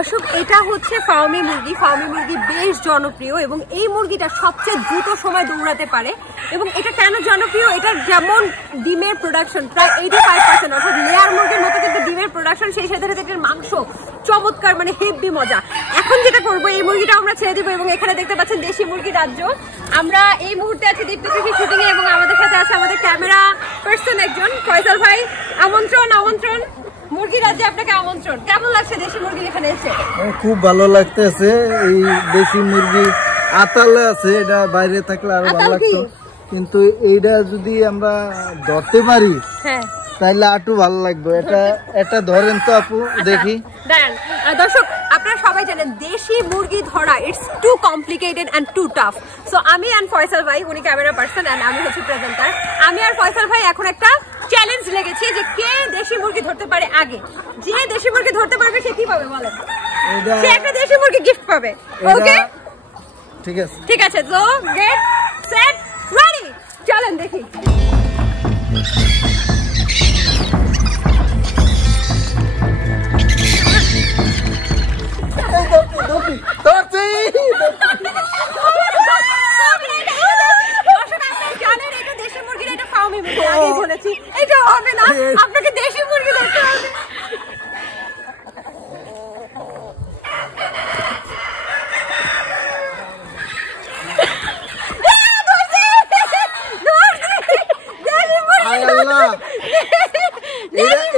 দর্শক, এটা হচ্ছে ফার্মি মুরগি। ফার্মি মুরগি বেশ জনপ্রিয় এবং এই মুরগিটা সবচেয়ে দ্রুত সময় দৌড়াতে পারে। এবং এটা কেন জনপ্রিয়? এটার যেমন ডিমের প্রোডাকশন প্রায় 85%, অর্থাৎ লেয়ার মুরগির মতো কিন্তু ডিমের প্রোডাকশন, সেই সাথে এটার মাংস চমৎকার, মানে হেভি মজা। এখন যেটা করবো, এই মুরগিটা আমরা ছেড়ে দিব এবং এখানে দেখতে পাচ্ছেন দেশি মুরগি রাজ্য। আমরা এই মুহূর্তে আছি দীপ্ত কৃষি শুটিং এ এবং আমাদের সাথে আছে আমাদের ক্যামেরা পার্সন একজন, ফয়সাল ভাই। আমন্ত্রণ আমন্ত্রণ মুরগি রাজ্যে, আপনাকে আমন্ত্রণ। কেমন লাগছে দেশি মুরগি এখানে এসে? খুব ভালো লাগতেছে। এই দেশি মুরগি আতালে আছে, এটা বাইরে থাকলে আরো ভালো লাগতো, কিন্তু এইটা যদি আমরা ধরতে পারি তাহলে আটু ভালো লাগবে। এটা ধরেন তো আপু, দেখি। দর্শক, আপনারা সবাই জানেন দেশি মুরগি ধরা it's too complicated and too tough. So আমি এন্ড ফয়সাল ভাই, উনি ক্যামেরা পার্সন এন্ড আমি হচ্ছে প্রেজেন্টার, আমি আর ফয়সাল ভাই এখন একটা চ্যালেঞ্জ লেগেছি যে কে দেশি মুরগি ধরতে পারে আগে। যে দেশি মুরগি ধরতে পারবে সে কি পাবে বলেন? সে একটা দেশি মুরগি গিফট পাবে। ওকে, ঠিক আছে ঠিক আছে। তো গেট সেট রেডি, চলেন দেখি। বলেছি এটা হবে না, আপনাকে দেশি মুরগি ধরতে হবে।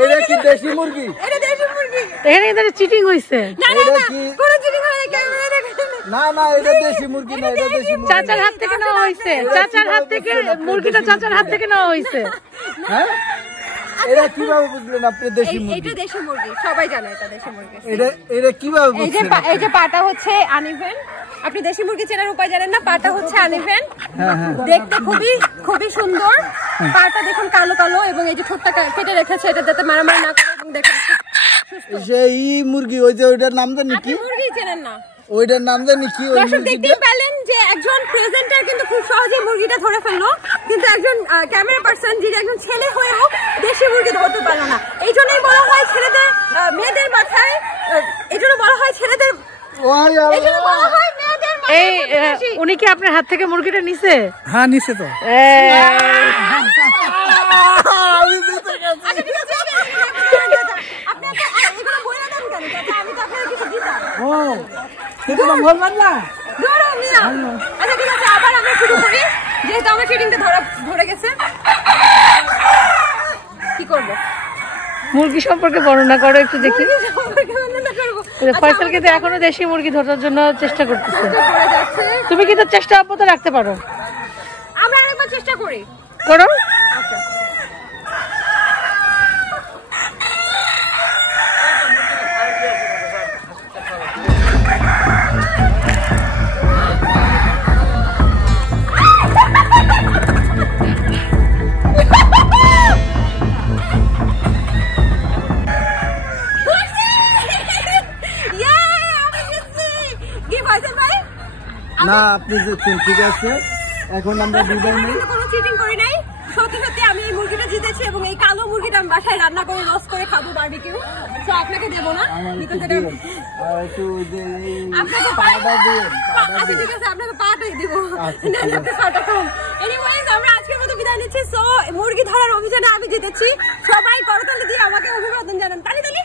এটা কি দেশি মুরগি? এটা দেশি মুরগি। এখানে এদের চিটিং হইছে। না না না, কোনো চিটিং হয়নি, ক্যামেরা দেখেন। না না, এটা দেশি মুরগি না, এটা দেশি মুরগি। চাচার হাত থেকে নেওয়া হইছে, চাচার হাত থেকে মুরগিটা চাচার হাত থেকে নেওয়া হইছে। হ্যাঁ, এটা কিভাবে বুঝলেন আপনি দেশি মুরগি? এটা দেশি মুরগি, সবাই জানে এটা দেশি মুরগি। এটা কিভাবে বুঝলেন? এই যে পাটা হচ্ছে আনইভেন। আপনি দেশি মুরগি চেনার উপায় জানেন না? পাটা হচ্ছে আনইভেন, দেখতে খুবই সুন্দর। পাটা দেখুন কালো কালো এবং এই যে ঠোঁটটা কেটে রেখেছে এটা যাতে মারামারি না করে। এবং দেখুন সেই মুরগি, ওই যে ওইটার নাম জানি কি? মুরগি চেনেন না? ওইটার নাম জানি কি? ওই দর্শক দেখতেই পেলেন যে একজন প্রেজেন্টার কিন্তু খুব সহজেই মুরগিটা ধরে ফেললো, কিন্তু একজন ক্যামেরা পার্সন যিনি একজন ছেলে হয়েও দেশি মুরগি ধরতে পারলো না। এই জন্যই বলা হয় ছেলেদের, মেয়েদের মাথায়, এই জন্য বলা হয় ছেলেদের, এই উনি কি আপনার হাত থেকে মুরগিটা নিছে? হ্যাঁ নিছে তো। আবার আমরা শুরু করি, যেহেতু আমার ফিটিংটা ধরে গেছে। কি করবো? মুরগি সম্পর্কে বর্ণনা করো একটু দেখি। ফয়সাল কিন্তু এখনো দেশি মুরগি ধরার জন্য চেষ্টা করতেছে। তুমি কিন্তু চেষ্টা অব্যাহত রাখতে পারো। আমরা আরেকবার চেষ্টা করি। করো। না, আপনি জিতছেন, ঠিক আছে। এখন আমরা বিদায় নিই। কোনো চিটিং করি নাই, সত্যি সত্যি আমি এই মুরগিটা জিতেছি এবং এই কালো মুরগিটা আমি বাসায় রান্না করে রোস্ট করে খাবো বারবিকিউ। তো আপনাকে দেবো না, আপনাকে পাটা দিন। আচ্ছা ঠিক আছে, আপনাকে পাটাই দিব। আপনাকে পাটা কম। এনিওয়েজ, আমরা আজকের মতো বিদায় নিচ্ছি। সো মুরগি ধরার অভিযানে আমি জিতেছি। সবাই করতালি দিয়ে আমাকে অভিবাদন জানান। তালি তালি।